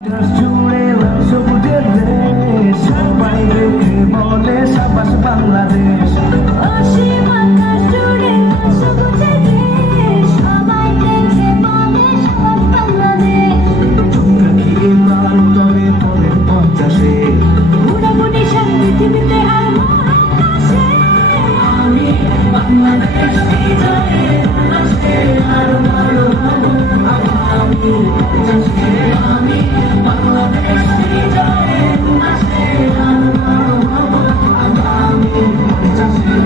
জুড়ে লাল সবুজের দেশ, সবাই দেখে বলে সাবাস বাংলাদেশ। অসীম আকাশ জুড়ে লাল সবুজের দেশ, সবাই দেখে বলে সাবাস বাংলাদেশ। চোখটা খেয়ে প্রাণ তবে পরের 50-এ উড়াবুড়ি সারা পৃথিবীতে আর মহাকাশে। আমি বাংলাদেশ বিজয়ে আসে আর ভালো হব আগামী 50-এ। আমি বাংলাদেশ বিজয়ে আসে আর ভালো হব আগামী 50-এ।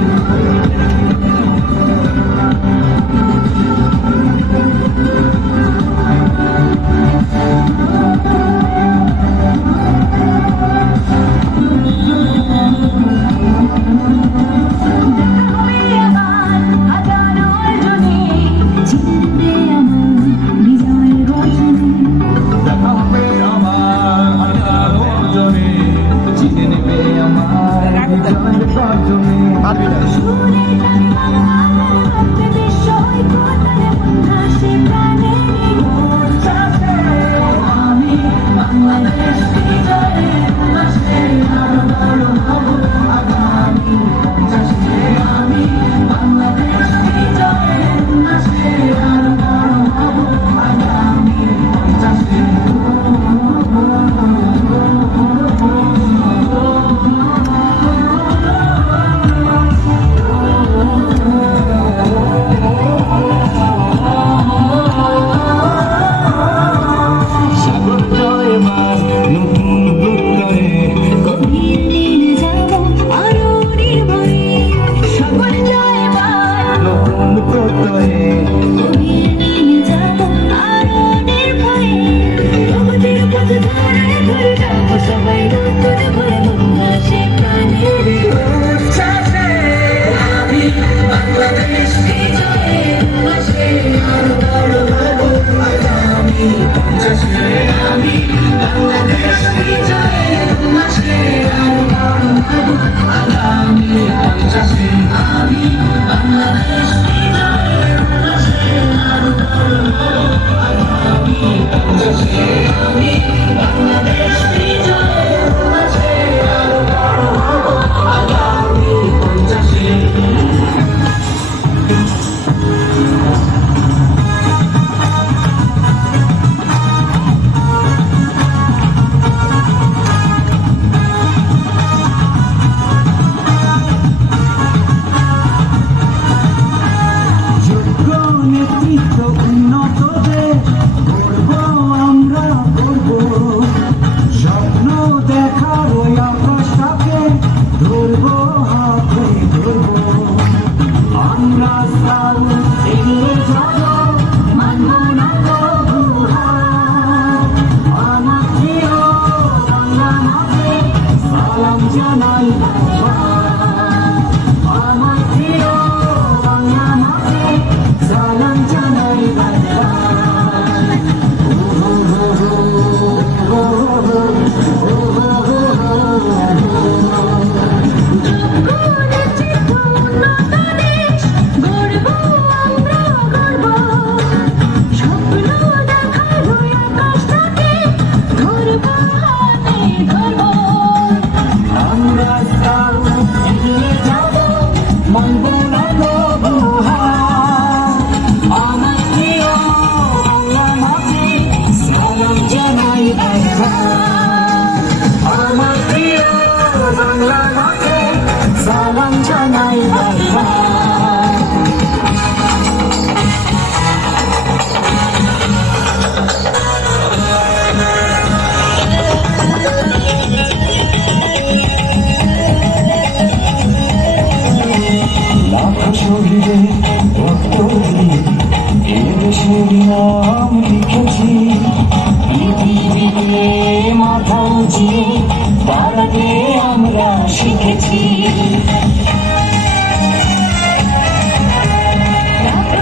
নাম লিখেছি পৃথিবীতে মাথা উঁচিয়ে দাঁড়াতে আমরা শিখেছি।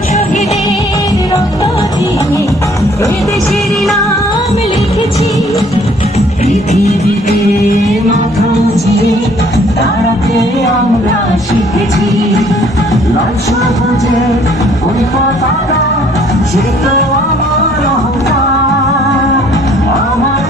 শহীদের রক্ত দিয়ে দেশের নাম লিখেছি। পৃথিবীতে মাথা উঁচিয়ে দাঁড়াতে আমরা শিখেছি। লাল সবুজের ওই পতাকা সে তো আমার অহংকার, আমার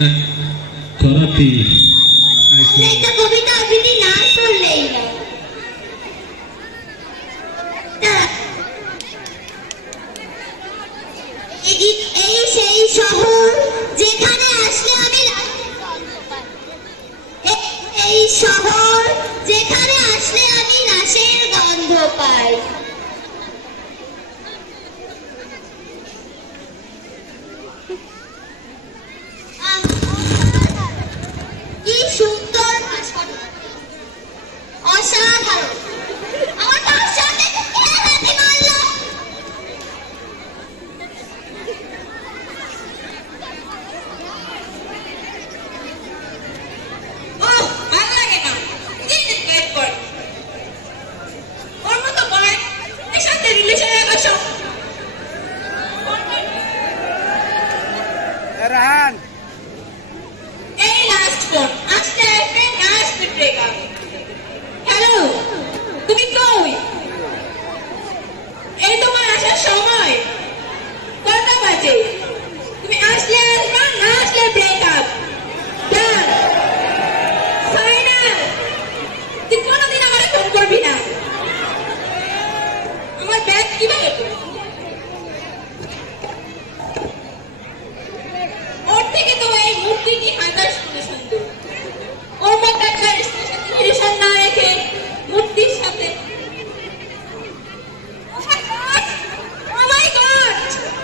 করাতি একটা কবিতা আবৃত্তি না করলেই না। এই সেই শহর যেখানে আসলে আমি এই শহর যেখানে আসলে আমি রাশের গন্ধ পাই। কি সুন্দর ভাষণ, অসাধারণ। আমার ভাষণে কে হাতে মারলো? ওহ, ভালো লাগে না। দিন গেট কর। ওর মতো বয় এর সাথে রিলেশন রাখার সব রান এই লাস্ট ফোন আজকে একটা লাস্ট ব্রেকআপ। হ্যালো, তুমি কই? এই তোমার আসার সময় কটা বাজে? তুমি আসলে আসবা, না আসলে ব্রেকআপ। ডান, ফাইনাল। তুই কোনোদিন আমারে ফোন করবি না। আমার ব্যাগ কিভাবে করবি? ওর থেকে তো এই মূর্তিটি হাজার শুনে সুন্দর। ওর মতো একটা রিলেশন না রেখে মূর্তির সাথে Oh my God!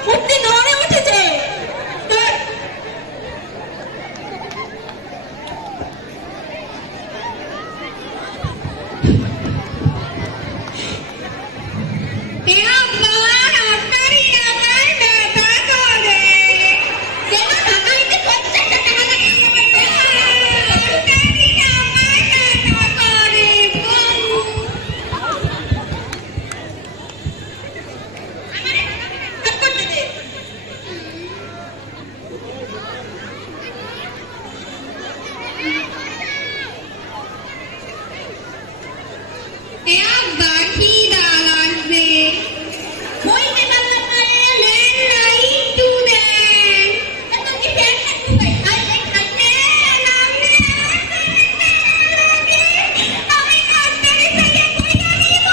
মূর্তি নড়ে উঠেছে। ধর। আমার আপনারই আমার ব্যথা করে। কেন ঢাকাইতে প্রত্যেকটা টাকা লাগে আমার আপনারই আমার ব্যথা করে। আমারে হাত করতে দে। আব্বা খিদা লাগবে। বইতে পারলাম না রে, লেন নাই একটু দেন। এত কি ফ্যান থাকবো ভাই? খাইলে খাইলে নামে আমি কাটতে ফেলে কইরা দিব।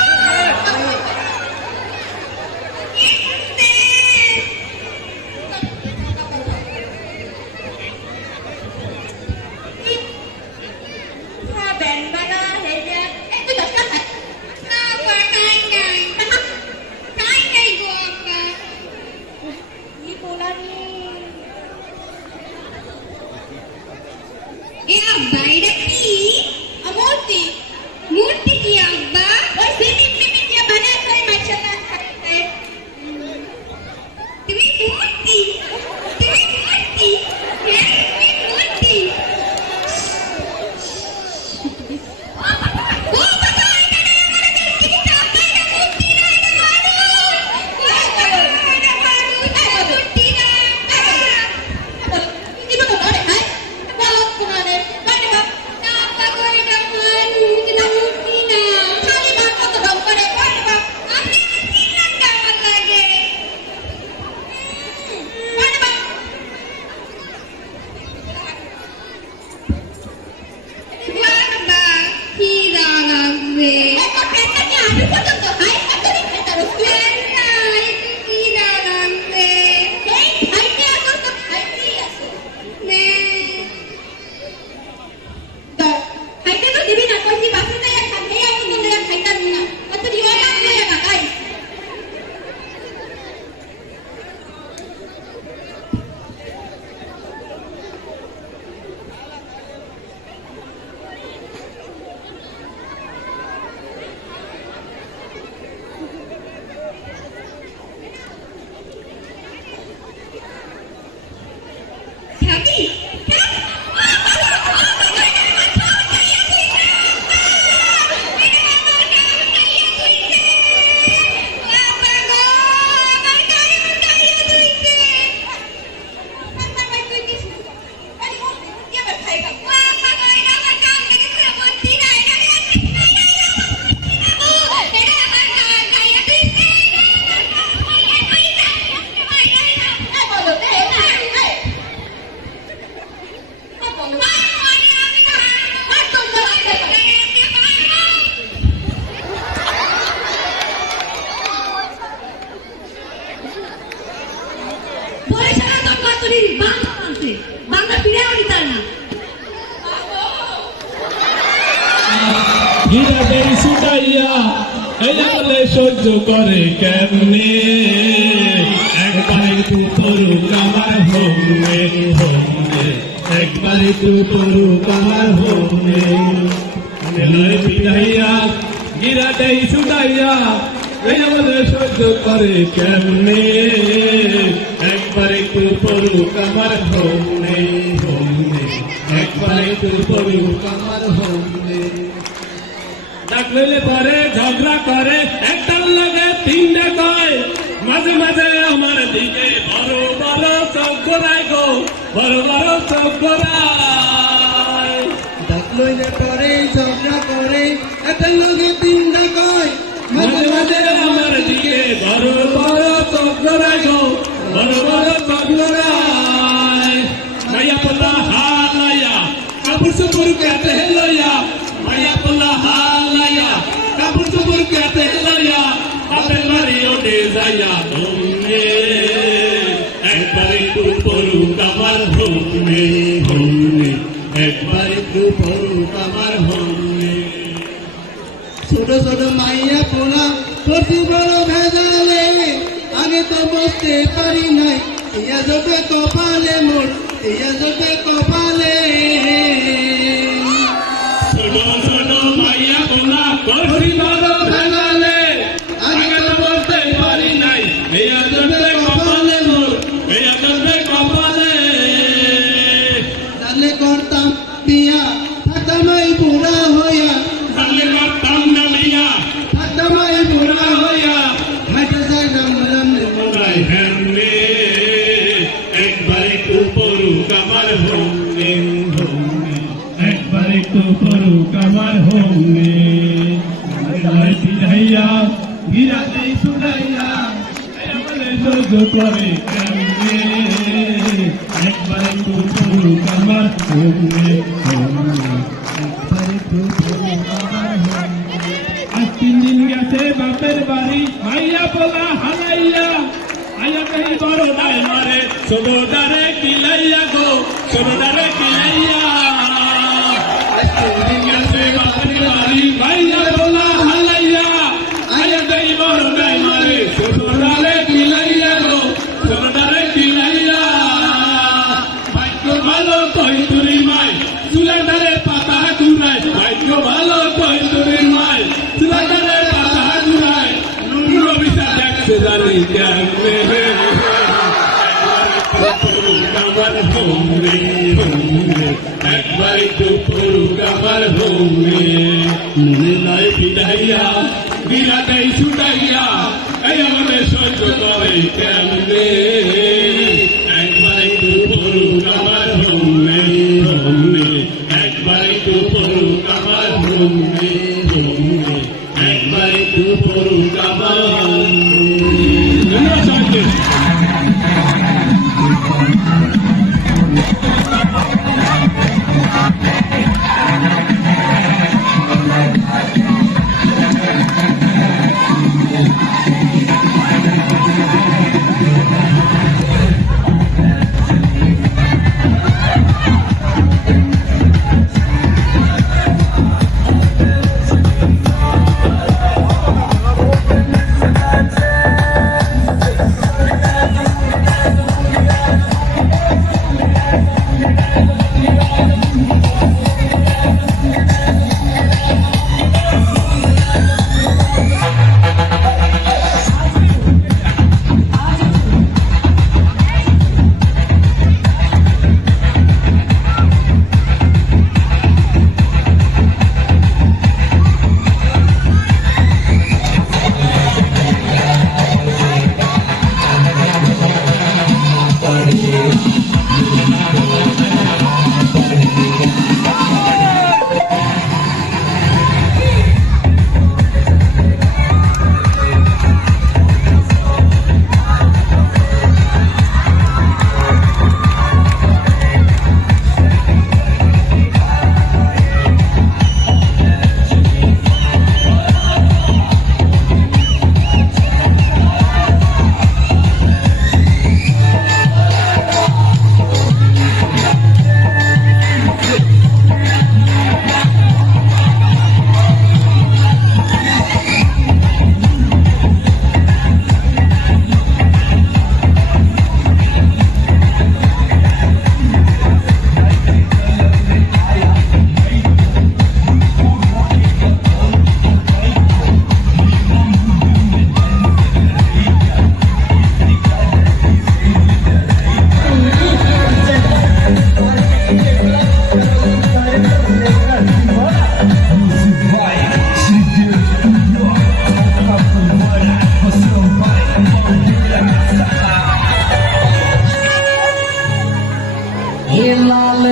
বেনবানা হেজা একটু দশটা খাই। আব্বা খাই নাই। খাই নাই গো আব্বা। কি বলানি? এ আব্বা এটা কি? মূর্তি। মূর্তি কি আব্বা? ওই সিমেন্ট দিয়ে বানায় তাই মাইছা না খাইতে। তুমি মূর্তি। তুমি মূর্তি। হ্যাঁ, তুমি মূর্তি। গিরাতে ছুটাইয়া এই বলে সহ্য করে কেমনে একবার একটু পড়ুক আমার হোমে হোমে একবার একটু পড়ুক আমার হোমে লয় পিড়াইয়া গিরাতে ছুটাইয়া এই বলে সহ্য করে কেমনে একবার একটু পড়ুক আমার হোমে হোমে একবার একটু পড়ুক আমার হোমে ডাকলে পরে ঝগড়া করে একটার লাগে তিনটে কয় মাঝে মাঝে আমার দিকে বড় বড় চোখ ঘোরায় গো বড় বড় চোখ ঘোরায় ডাকলে পরে ঝগড়া করে একটার লাগে তিনটা কয় মাঝে মাঝে আমার দিকে বড় বড় চোখ ঘোরায় গো বড় বড় চোখ ঘোরায় মাইয়া পোলা হালাইয়া কাপড় চোপড় কেটে লইয়া মাইয়া পোলা হালাইয়া কাপড় চোপড় কেটে লইয়া বাপের বাড়ি ওঠে যাইয়া ধুমে একবার একটু পড়ুক আমার হোমে হোমে একবার একটু পড়ুক আমার হোমে ছোট ছোট মাইয়া পোলা প্রতি বড় ভেজালে আগে তো বসতে পারি নাই ইয়া যাবে কপালে মোর ইয়া যাবে কপালে ছোট ছোট মাইয়া পোলা করছি বড় ভেলালে আগে তো বলতে পারি নাই মেয়া জন্মে কপালে মোর মেয়া জন্মে কপালে তাহলে করতাম বিয়া থাকতামাই বুড়া হইয়া তাহলে করতাম না মেয়া থাকতামাই বুড়া হইয়া মাইতে যাই রাম রাম মোরাই হেমনে একবার একটু পড়ুক আমার হোমে হোমে একবার একটু পড়ুক আমার হোমে লয় পিড়াইয়া গিরাতে ছুটাইয়া বলে সহ্য করে কেমনে একবার একটু পড়ুক আমার হোমে হোমে একবার একটু পড়ুক আমার হোমে আজ 3 দিন গেছে বাপের বাড়ি মাইয়া পোলা হালাইয়া আয়া কহি বড় নাই মারে ছোটটারে কিলাইয়া গো ছোটটারে কিলাইয়া দিন গেছে বাপের বাড়ি মাইয়া পোলা হালাইয়া আয়া কহি বড় নাই মারে ছোটটারে কিলাইয়া গো ছোটটারে কিলাইয়া ভাগ্য ভালো কই তুরি মাই চুলাটারে পাতা ঘুরাই ভাগ্য ভালো কই তুরি মাই চুলাটারে পাতা ঘুরাই নুন অভিশাপ দেখছে জানি কেমনে আমার হোমে হোমে একবার একটু পড়ুক আমার হোমে মনে লাই পিড়াইয়া বিরাটাই ছুটাইয়া এই আমাদের সহ্য করে কেমনে একবার একটু পড়ুক আমার হোমে হোমে একবার একটু পড়ুক আমার হোমে হোমে একবার একটু পড়ুক আমার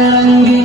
সারঙ্গী